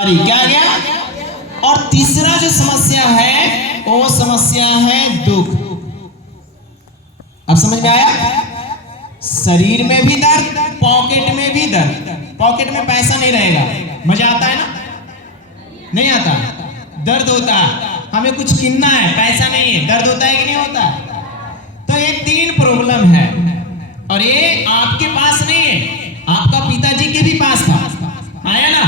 क्या गया। और तीसरा जो समस्या है वो समस्या है दुख। अब समझ में आया? शरीर में भी दर्द, पॉकेट में भी दर्द। पॉकेट में पैसा नहीं रहेगा, मजा आता है ना? नहीं आता। दर्द होता है, हमें कुछ किनना है, पैसा नहीं है, दर्द होता है कि नहीं होता? तो ये तीन प्रॉब्लम है और ये आपके पास नहीं है, आपका पिताजी के भी पास था, आया ना?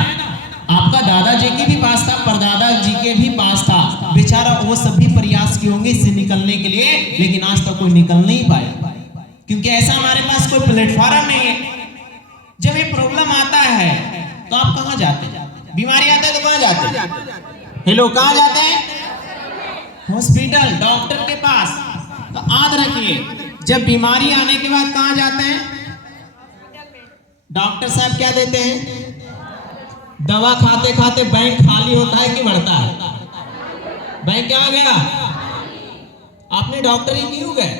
आपका दादाजी के भी पास था, परदादा जी के भी पास था। बेचारा वो सभी प्रयास किए होंगे इससे निकलने के लिए, लेकिन आज तक कोई निकल नहीं पाया, क्योंकि ऐसा हमारे पास कोई प्लेटफॉर्म नहीं है। जब ये प्रॉब्लम आता है तो आप कहां जाते हैं? बीमारी आता है तो कहां जाते हैं? हेलो, कहां जाते हैं? हॉस्पिटल, डॉक्टर के पास। तो याद रखिए, जब बीमारी आने के बाद कहां जाते हैं? डॉक्टर साहब क्या देते हैं? दवा खाते खाते बैंक खाली होता है कि बढ़ता है? बैंक क्या आ गया? आपने डॉक्टर ही क्यों गए?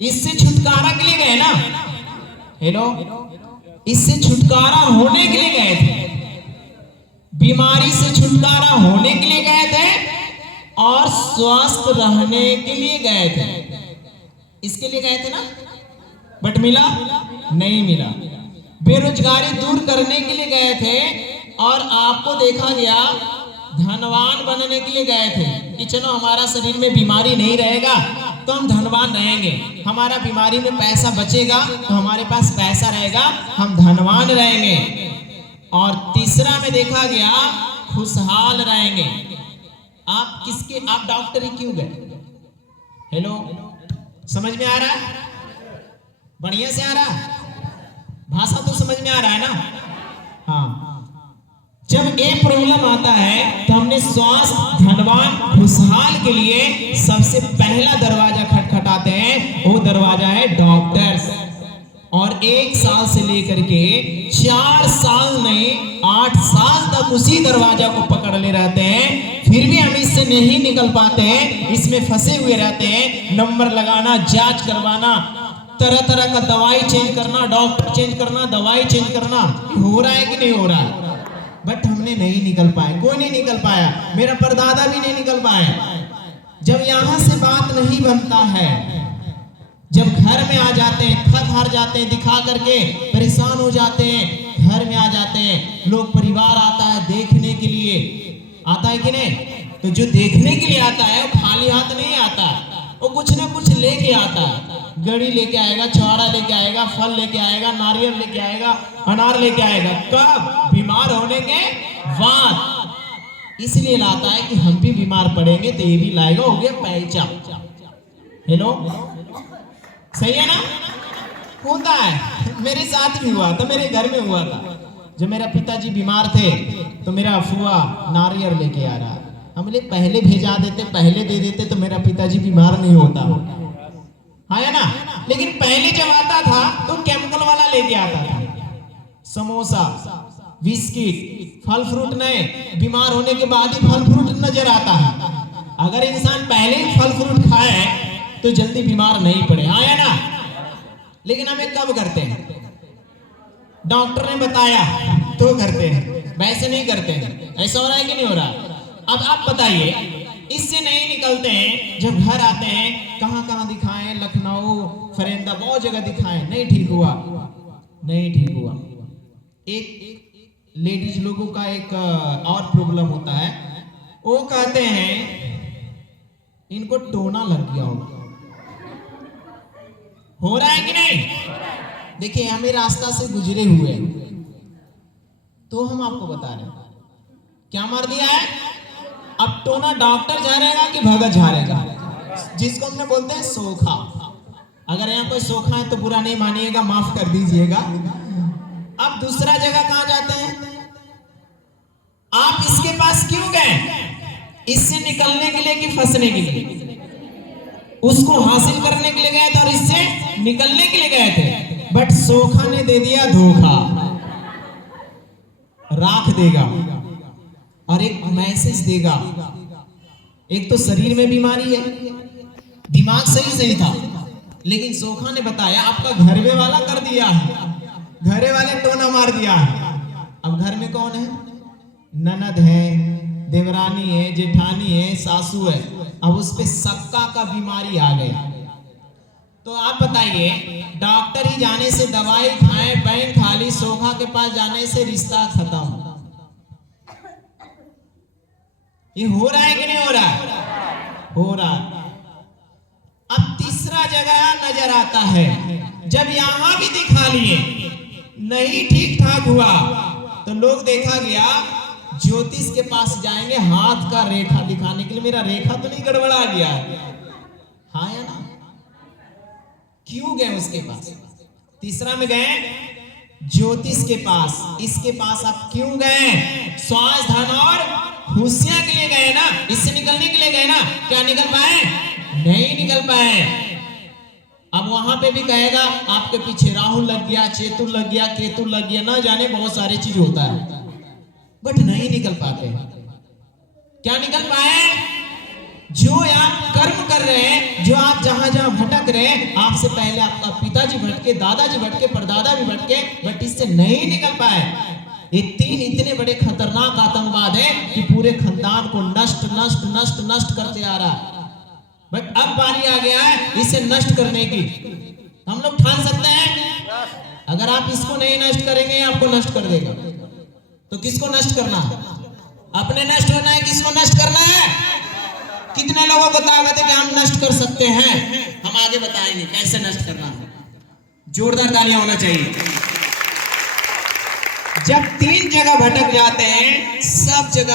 इससे छुटकारा के लिए गए ना? हेलो, इससे छुटकारा होने के लिए गए थे, बीमारी से छुटकारा होने के लिए गए थे और स्वस्थ रहने के लिए गए थे। इसके लिए गए थे ना? बट मिला नहीं मिला। बेरोजगारी दूर करने के लिए गए थे और आपको देखा गया धनवान बनने के लिए गए थे कि चलो हमारा शरीर में बीमारी नहीं रहेगा तो हम धनवान रहेंगे, हमारा बीमारी में पैसा बचेगा तो हमारे पास पैसा रहेगा, हम धनवान रहेंगे। और तीसरा में देखा गया खुशहाल रहेंगे। आप डॉक्टर ही क्यों गए? हेलो, समझ में आ रहा है? बढ़िया से आ रहा है? भाषा तो समझ में आ रहा है ना? हाँ। जब ये प्रॉब्लम आता है तो हमने स्वास्थ्य, धनवान, खुशहाल के लिए सबसे पहला दरवाजा खटखटाते हैं, वो दरवाजा है डॉक्टर्स। और 1 साल से लेकर के 4 साल नहीं 8 साल तक उसी दरवाजा को पकड़ ले रहते हैं, फिर भी हम इससे नहीं निकल पाते हैं, इसमें फंसे हुए रहते हैं। नंबर लगाना, जांच करवाना, तरह तरह का दवाई चेंज करना, डॉक्टर चेंज करना, दवाई चेंज करना, हो रहा है कि नहीं हो रहा? बट हमने नहीं निकल पाए, कोई नहीं निकल पाया, मेरा परदादा भी नहीं निकल पाया। जब यहां से बात नहीं बनता है, जब घर में आ जाते हैं, थक हार जाते हैं, दिखा करके परेशान हो जाते हैं, घर में आ जाते हैं, लोग परिवार आता है देखने के लिए, आता है कि नहीं? तो जो देखने के लिए आता है वो खाली हाथ नहीं आता, वो कुछ ना कुछ लेके आता है। गड़ी लेके आएगा, छुहारा लेके आएगा, फल लेके आएगा, नारियल लेके आएगा, अनार लेके आएगा। कब? बीमार होने के बाद। इसलिए लाता है कि हम भी बीमार पड़ेंगे तो ये भी लाएगा, हो गया पहचान। हेलो, सही है ना? होता है, मेरे साथ भी हुआ था, मेरे घर में हुआ था। जब मेरा पिताजी बीमार थे तो मेरा फुआ नारियल लेके आ रहा, हम बोले पहले भेजा देते, पहले दे देते तो मेरा पिताजी बीमार नहीं होता, है ना? लेकिन पहले जब आता था तो केमिकल वाला लेके आता था, समोसा, बिस्किट, फल फ्रूट नहीं। बीमार होने के बाद ही फल फ्रूट नजर आता है। अगर इंसान पहले ही फल फ्रूट खाए तो जल्दी बीमार नहीं पड़े, है ना? लेकिन हमें कब करते हैं? डॉक्टर ने बताया तो करते हैं, वैसे नहीं करते हैं। ऐसा हो रहा है कि नहीं हो रहा? अब आप बताइए, इससे नहीं निकलते हैं, जब घर आते हैं कहां कहां दिखाएं, लखनऊ, फरेंदा, बहुत जगह दिखाएं, नहीं ठीक हुआ, नहीं ठीक हुआ। एक लेडीज लोगों का एक और प्रॉब्लम होता है, वो कहते हैं इनको टोना लग गया हो रहा है कि नहीं? देखिए, हमें रास्ता से गुजरे हुए तो हम आपको बता रहे हैं क्या मार दिया है। अब टोना डॉक्टर झाड़ेगा कि भगत झाड़ेगा? जिसको हमने बोलते हैं सोखा। अगर यहाँ कोई सोखा है तो बुरा नहीं मानिएगा, माफ कर दीजिएगा। अब दूसरा जगह कहां जाते हैं? आप इसके पास क्यों गए? इससे निकलने के लिए कि फंसने के लिए? उसको हासिल करने के लिए गए थे और इससे निकलने के लिए गए थे। बट सोखा ने दे दिया धोखा, राख देगा और एक मैसेज देगा। एक तो शरीर में बीमारी है, दिमाग सही था, लेकिन सोखा ने बताया आपका घरवे वाला कर दिया है, घरे वाले टोना मार दिया है। अब घर में कौन है? ननद है, देवरानी है, जेठानी है, सासू है। अब उस पे सक्का का बीमारी आ गई। तो आप बताइए, डॉक्टर ही जाने से दवाई खाएं, बैंक खाली, सोखा के पास जाने से रिश्ता खत्म। ये हो रहा है कि नहीं हो रहा? हो रहा। अब तीसरा जगह नजर आता है, जब यहां भी दिखा लिए नहीं ठीक ठाक हुआ तो लोग देखा गया ज्योतिष के पास जाएंगे हाथ का रेखा दिखाने के लिए, मेरा रेखा तो नहीं गड़बड़ा गया? हाँ या ना? क्यों गए उसके पास? तीसरा में गए ज्योतिष के पास। इसके पास आप क्यों गए? स्वास्थ्य, धन और खुशियां के लिए गए ना, इससे निकलने के लिए गए ना। क्या निकल पाए? नहीं निकल पाए। अब वहां पे भी कहेगा आपके पीछे राहु लग गया, चेतु लग गया, केतु लग गया, ना जाने बहुत सारी चीज होता है, बट नहीं निकल पाते। क्या निकल पाए? जो आप कर्म कर रहे हैं, जो आप जहां जहां भटक रहे हैं, आपसे पहले आपका पिताजी भटके, दादाजी भटके, परदादा भी भटके, बट इससे नहीं निकल पाए। ये तीन इतने बड़े खतरनाक आतंकवाद है कि पूरे खानदान को नष्ट नष्ट नष्ट नष्ट करते आ रहा है। बट अब बारी आ गया है इसे नष्ट करने की। हम लोग ठान सकते हैं, अगर आप इसको नहीं नष्ट करेंगे आपको नष्ट कर देगा। तो किसको नष्ट करना? अपने नष्ट होना है, किसको नष्ट करना है? कितने लोगों को ताकत है कि हम नष्ट कर सकते हैं? हम आगे बताएंगे कैसे नष्ट करना है। जोरदार तालियां होना चाहिए। जब तीन जगह भटक जाते हैं, सब जगह